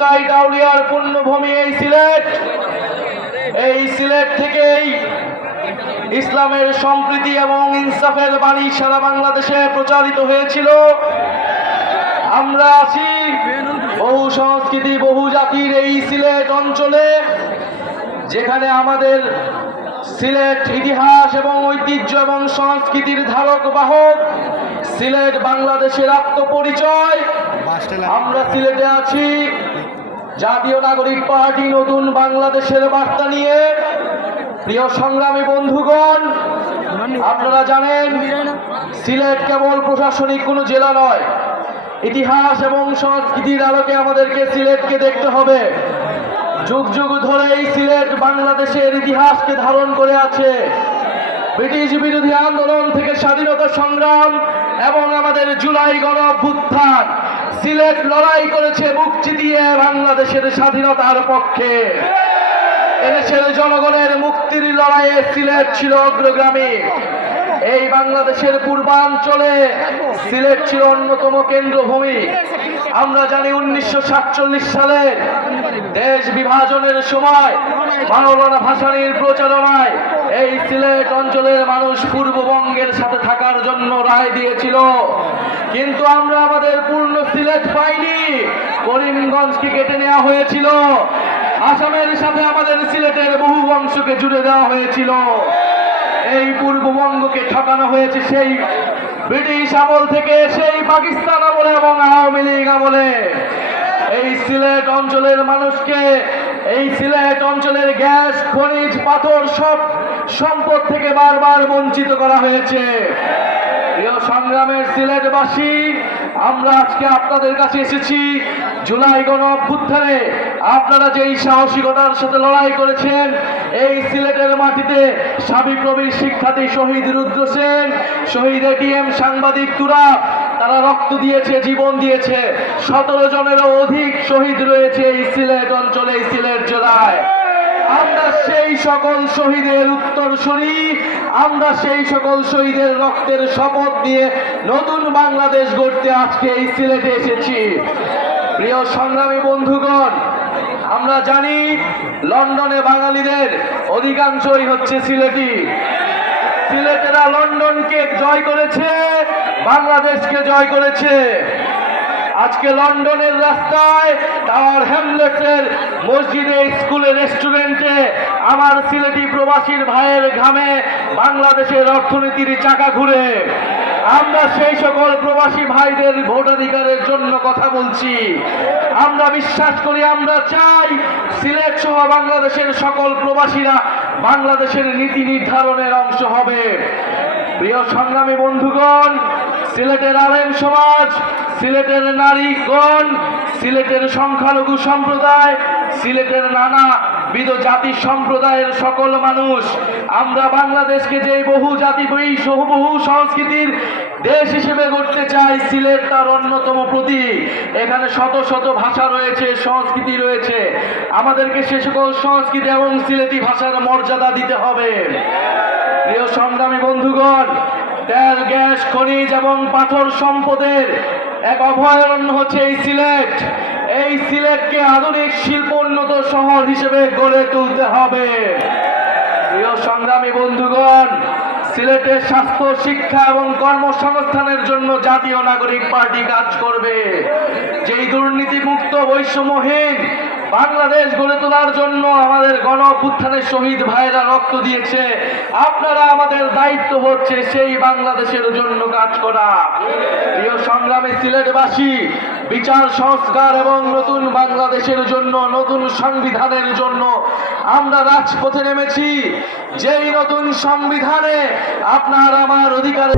Site আউলিয়ার পুণ্যভূমি এই সিলেট। এই সিলেট থেকেই ইসলামের সম্প্রীতি এবং ইনসাফের বাণী সারা বাংলাদেশে প্রচারিত হয়েছিল। আমরা আছি বহু সংস্কৃতি বহু জাতির এই সিলেট অঞ্চলে, যেখানে আমাদের সিলেট ইতিহাস এবং ঐতিহ্য এবং সংস্কৃতির ধারক বাহক। সিলেট বাংলাদেশের আত্মপরিচয়। আমরা সিলেটে আছি জাতীয় নাগরিক পার্টি নতুন বাংলাদেশের বার্তা নিয়ে। প্রিয় সংগ্রামী বন্ধুগণ, আপনারা জানেন সিলেট কেবল প্রশাসনিক কোনো জেলা নয়। ইতিহাস এবং সংস্কৃতির আলোকে আমাদেরকে সিলেটকে দেখতে হবে। যুগ যুগ ধরে এই সিলেট বাংলাদেশের ইতিহাসকে ধারণ করে আছে। ব্রিটিশ বিরোধী আন্দোলন থেকে স্বাধীনতা সংগ্রাম এবং আমাদের জুলাই গণ অভ্যুত্থান, সিলেট লড়াই করেছে বুক চিতিয়ে বাংলাদেশের স্বাধীনতার পক্ষে। এদেশের জনগণের মুক্তির লড়াইয়ে সিলেট ছিল অগ্রগামী। এই বাংলাদেশের পূর্বাঞ্চলে সিলেট ছিল অন্যতম কেন্দ্রভূমি। আমরা জানি 1947 সালে দেশ বিভাজনের সময় মাওলানা ভাসানীর প্রচারণায় এই সিলেট অঞ্চলের মানুষ পূর্ববঙ্গের সাথে থাকার জন্য রায় দিয়েছিল। কিন্তু আমরা আমাদের পূর্ণ সিলেট পাইনি। করিমগঞ্জকে কেটে নেওয়া হয়েছিল। আসামের সাথে আমাদের সিলেটের বহু অংশকে জুড়ে দেওয়া হয়েছিল। এই পূর্ববঙ্গকে ঠকানো হয়েছে সেই ব্রিটিশ আমল থেকে, সেই পাকিস্তান আমলে এবং আওয়ামী লীগ আমলে। এই সিলেট অঞ্চলের মানুষকে, এই সিলেট অঞ্চলের গ্যাস খনিজ পাথর সব সম্পদ থেকে বারবার বঞ্চিত করা হয়েছে। প্রিয় সংগ্রামের সিলেটবাসী, আমরা আজকে আপনাদের কাছে এসেছি জুলাই গণ অভ্যুত্থানে আপনারা যেই সাহসিকতার সাথে লড়াই করেছেন। এই সিলেটের মাটিতে সাবিপ্রবির শিক্ষার্থী শহীদ রুদ্র সেন, শহীদ এটিএম সাংবাদিক তুরাব, তারা রক্ত দিয়েছে, জীবন দিয়েছে। 17 জনেরও অধিক শহীদ রয়েছে এই সিলেট অঞ্চলে, এই সিলেট জেলায়। আমরা সেই সকল শহীদের উত্তরসূরি, আমরা সেই সকল শহীদের রক্তের শপথ নিয়ে নতুন বাংলাদেশ গড়তে আজকে এই সিলেটে এসেছি। প্রিয় সংগ্রামী বন্ধুগণ, আমরা জানি লন্ডনে বাঙালিদের অধিকাংশই হচ্ছে সিলেটি। সিলেটেরা লন্ডনকে জয় করেছে, বাংলাদেশকে জয় করেছে। আজকে লন্ডনের রাস্তায়, টাওয়ার হ্যামলেটসের মসজিদে, স্কুলে, রেস্টুরেন্টে আমার সিলেটি প্রবাসীর ভাইয়ের ঘামে বাংলাদেশের অর্থনীতির চাকা ঘুরে। আমরা সেই সকল প্রবাসী ভাইদের ভোটাধিকারের জন্য কথা বলছি। আমরা বিশ্বাস করি, আমরা চাই সিলেট সহ বাংলাদেশের সকল প্রবাসীরা বাংলাদেশের নীতি নির্ধারণের অংশ হবে। প্রিয় সংগ্রামী বন্ধুগণ, সিলেটের আলেম সমাজ, সিলেটের নারীগণ, সিলেটের সংখ্যালঘু সম্প্রদায়, সিলেটের নানাবিধ জাতি সম্প্রদায়ের সকল মানুষ, আমরা বাংলাদেশকে যে বহু জাতি বহু সংস্কৃতির দেশ হিসেবে গড়তে চাই। সিলেট তার অন্যতম প্রতীক। এখানে শত শত ভাষা রয়েছে, সংস্কৃতি রয়েছে। আমাদেরকে সে সকল সংস্কৃতি এবং সিলেটি ভাষার মর্যাদা দিতে হবে। প্রিয় সংগ্রামী বন্ধুগণ, তেল, গ্যাস, খনিজ এবং পাথর সম্পদের এক অভয়ারণ্য হচ্ছে এই সিলেট। এই সিলেটকে আধুনিক শিল্পোন্নত শহর হিসেবে গড়ে তুলতে হবে। প্রিয় সংগ্রামী বন্ধুগণ, সিলেটের স্বাস্থ্য, শিক্ষা এবং কর্মসংস্থানের জন্য জাতীয় নাগরিক পার্টি কাজ করবে। যেই দুর্নীতিমুক্ত বৈষম্যহীন বাংলাদেশ গড়ে তোলার জন্য আমাদের গণ অভ্যুত্থানের শহীদ ভাইরা রক্ত দিয়েছে, আপনারা আমাদের দায়িত্ব হচ্ছে সেই বাংলাদেশের জন্য কাজ করা। প্রিয় সংগ্রামী সিলেটবাসী, বিচার সংস্কার এবং নতুন বাংলাদেশের জন্য, নতুন সংবিধানের জন্য আমরা রাজপথে নেমেছি। যেই নতুন সংবিধানে আপনার আমার অধিকার